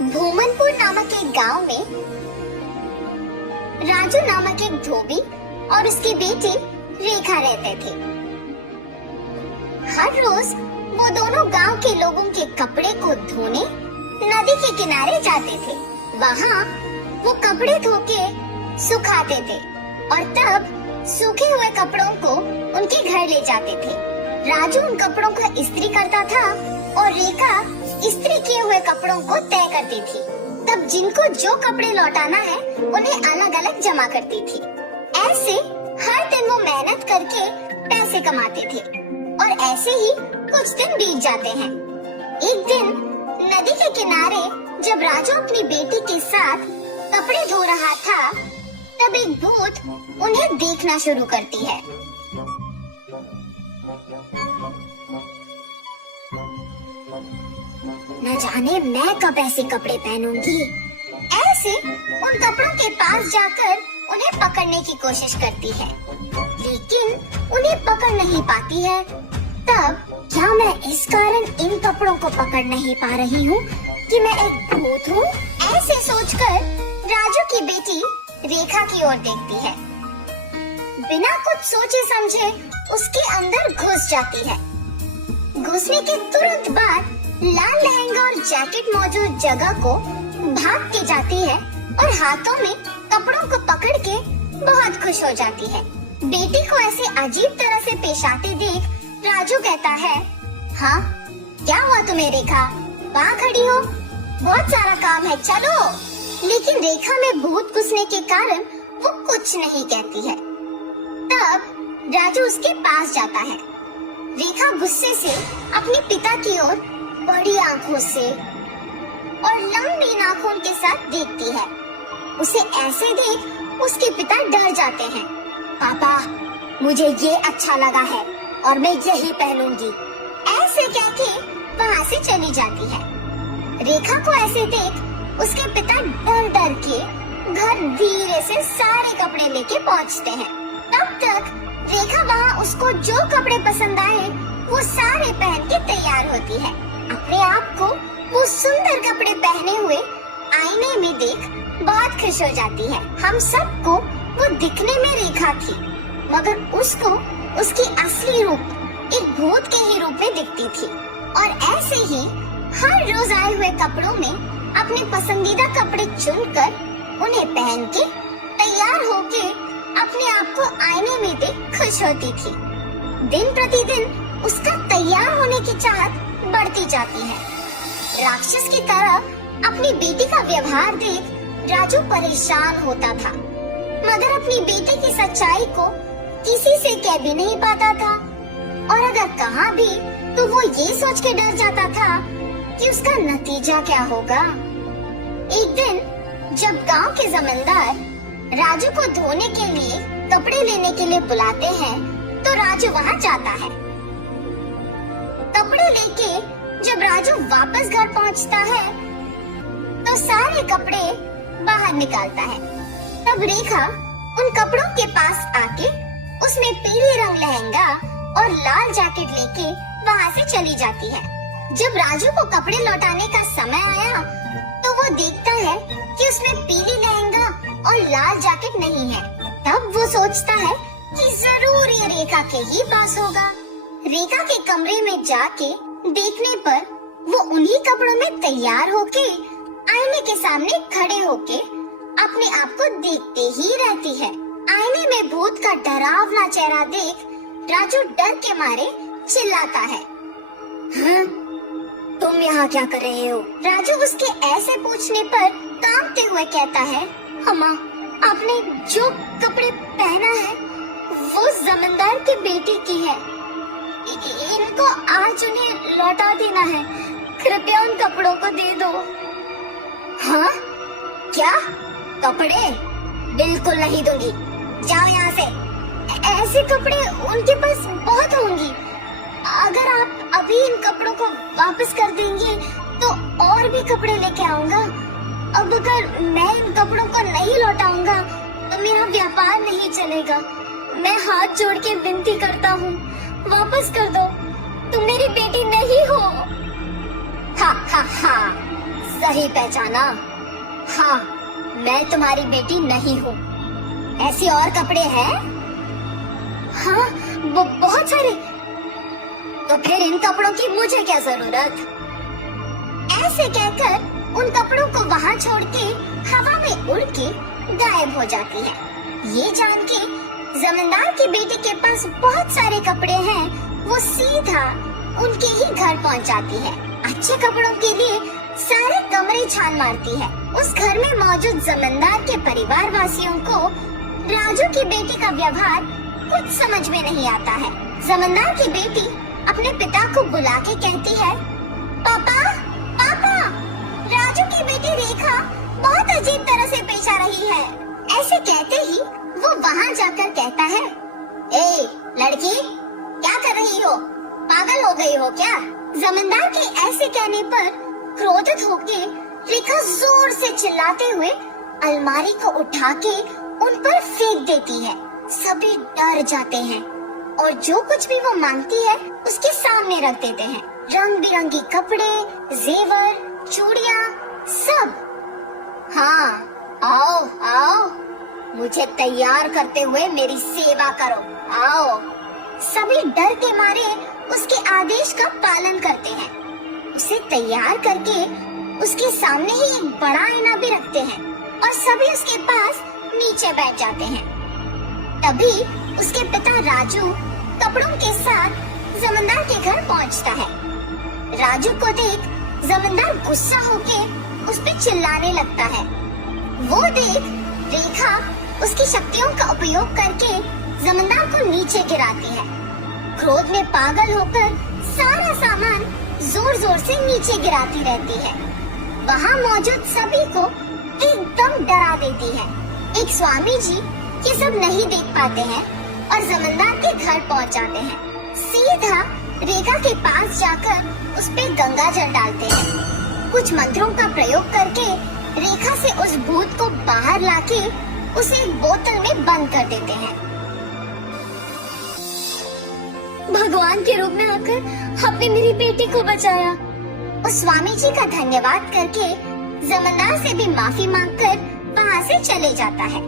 भूमनपुर नामक एक गांव में राजू नामक एक धोबी और उसकी बेटी रेखा रहते थे। हर रोज वो दोनों गांव के लोगों के कपड़े को धोने नदी के किनारे जाते थे। वहाँ वो कपड़े धो के सुखाते थे और तब सूखे हुए कपड़ों को उनके घर ले जाते थे। राजू उन कपड़ों को इस्त्री करता था और रेखा इस्त्री किए हुए कपड़ों को तय करती थी। तब जिनको जो कपड़े लौटाना है उन्हें अलग अलग जमा करती थी। ऐसे हर दिन वो मेहनत करके पैसे कमाते थे और ऐसे ही कुछ दिन बीत जाते हैं। एक दिन नदी के किनारे जब राजू अपनी बेटी के साथ कपड़े धो रहा था, तब एक भूत उन्हें देखना शुरू करती है। न जाने मैं कब ऐसे कपड़े पहनूंगी। ऐसे उन कपड़ों के पास जाकर उन्हें पकड़ने की कोशिश करती है, लेकिन उन्हें पकड़ नहीं पाती है। तब क्या मैं इस कारण इन कपड़ों को पकड़ नहीं पा रही हूँ कि मैं एक भूत हूँ? ऐसे सोचकर राजू की बेटी रेखा की ओर देखती है। बिना कुछ सोचे समझे उसके अंदर घुस जाती है। घुसने के तुरंत बाद लाल लहंगा और जैकेट मौजूद जगह को भाग के जाती है और हाथों में कपड़ों को पकड़ के बहुत खुश हो जाती है। बेटी को ऐसे अजीब तरह से पेश आते देख राजू कहता है, हाँ क्या हुआ तुम्हें रेखा, वहाँ खड़ी हो, बहुत सारा काम है, चलो। लेकिन रेखा में भूत घुसने के कारण वो कुछ नहीं कहती है। तब राजू उसके पास जाता है। रेखा गुस्से से अपने पिता की ओर बड़ी आंखों से और लंबी नाखून के साथ देखती है। उसे ऐसे देख उसके पिता डर जाते हैं। पापा, मुझे ये अच्छा लगा है और मैं यही पहनूंगी, ऐसे कह के वहाँ से चली जाती है। रेखा को ऐसे देख उसके पिता डर डर के घर धीरे से सारे कपड़े लेके पहुँचते हैं। तब तक रेखा वहाँ उसको जो कपड़े पसंद आए वो सारे पहन के तैयार होती है। अपने आप को वो सुंदर कपड़े पहने हुए आईने में देख बहुत खुश हो जाती है। हम सबको वो दिखने में रेखा थी, मगर उसको उसकी असली रूप एक भूत के ही रूप में दिखती थी। और ऐसे ही हर रोज आए हुए कपड़ों में अपने पसंदीदा कपड़े चुनकर उन्हें पहन के तैयार होके अपने आप को आईने में देख खुश होती थी। दिन प्रतिदिन उसका तैयार होने की चाहत बढ़ती जाती है। राक्षस की तरह अपनी बेटी का व्यवहार देख राजू परेशान होता था, मगर अपनी बेटी की सच्चाई को किसी से कह भी नहीं पाता था। और अगर कहा भी तो वो ये सोच के डर जाता था कि उसका नतीजा क्या होगा। एक दिन जब गांव के जमींदार राजू को धोने के लिए कपड़े लेने के लिए बुलाते हैं, तो राजू वहाँ जाता है। कपड़े लेके जब राजू वापस घर पहुँचता है तो सारे कपड़े बाहर निकालता है। तब रेखा उन कपड़ों के पास आके उसमें पीले रंग लहंगा और लाल जैकेट लेके वहाँ से चली जाती है। जब राजू को कपड़े लौटाने का समय आया तो वो देखता है कि उसमें पीली लहंगा और लाल जैकेट नहीं है। तब वो सोचता है कि जरूर ये रेखा के ही पास होगा। रेखा के कमरे में जाके देखने पर वो उन्हीं कपड़ों में तैयार होके आईने के सामने खड़े होके अपने आप को देखते ही रहती है। आईने में भूत का डरावना चेहरा देख राजू डर के मारे चिल्लाता है, हाँ? तुम यहाँ क्या कर रहे हो? राजू उसके ऐसे पूछने पर कांपते हुए कहता है, अम्मा, आपने जो कपड़े पहना है वो जमींदार की बेटी की है। इनको आज उन्हें लौटा देना है, कृपया उन कपड़ों को दे दो। हाँ? क्या? कपड़े? बिल्कुल नहीं दूंगी, जाओ यहाँ से। ऐसे कपड़े उनके पास बहुत होंगी। अगर आप अभी इन कपड़ों को वापस कर देंगे तो और भी कपड़े लेके आऊंगा। अब अगर मैं इन कपड़ों को नहीं लौटाऊंगा तो मेरा व्यापार नहीं चलेगा। मैं हाथ जोड़ के विनती करता हूँ, वापस कर दो, तुम मेरी बेटी नहीं हो। हा हा हा, सही पहचाना। हाँ, मैं तुम्हारी बेटी नहीं हूँ। ऐसे और कपड़े हैं? हाँ, बहुत सारे। तो फिर इन कपड़ों की मुझे क्या जरूरत? ऐसे कहकर उन कपड़ों को वहाँ छोड़ के हवा में उड़ के गायब हो जाती है। ये जान के जमींदार की बेटी के पास बहुत सारे कपड़े हैं, वो सीधा उनके ही घर पहुँच जाती है। अच्छे कपड़ों के लिए सारे कमरे छान मारती है। उस घर में मौजूद जमींदार के परिवार वासियों को राजू की बेटी का व्यवहार कुछ समझ में नहीं आता है। जमींदार की बेटी अपने पिता को बुला के कहती है, पापा, पापा, राजू की बेटी रेखा बहुत अजीब तरह से पेश आ रही है। ऐसे कहते ही वो वहाँ जाकर कहता है, ए लड़की, क्या कर रही हो? पागल हो गई हो क्या? जमींदार के ऐसे कहने पर क्रोधित होके रेखा जोर से चिल्लाते हुए अलमारी को उठा के उन पर फेंक देती है। सभी डर जाते हैं और जो कुछ भी वो मांगती है उसके सामने रख देते हैं। रंग बिरंगी कपड़े, जेवर, चूड़ियाँ, सब। हाँ, आओ आओ, मुझे तैयार करते हुए मेरी सेवा करो, आओ। सभी डर के मारे उसके आदेश का पालन करते हैं। उसे तैयार करके उसके सामने ही एक बड़ा आईना भी रखते हैं और सभी उसके पास नीचे बैठ जाते हैं। तभी उसके पिता राजू कपड़ों के साथ जमींदार के घर पहुंचता है। राजू को देख जमींदार गुस्सा होके उस पे चिल्लाने लगता है। वो देख रेखा उसकी शक्तियों का उपयोग करके जमींदार को नीचे गिराती है। क्रोध में पागल होकर सारा सामान जोर जोर से नीचे गिराती रहती है। वहाँ मौजूद सभी को एकदम डरा देती है। एक स्वामी जी ये सब नहीं देख पाते हैं और जमींदार के घर पहुँच जाते हैं। सीधा रेखा के पास जाकर उस पे गंगा जल डालते हैं। कुछ मंत्रों का प्रयोग करके रेखा से उस भूत को बाहर लाके उसे एक बोतल में बंद कर देते हैं। भगवान के रूप में आकर आपने मेरी बेटी को बचाया। उस स्वामी जी का धन्यवाद करके जमींदार से भी माफी मांगकर वहाँ से चले जाता है।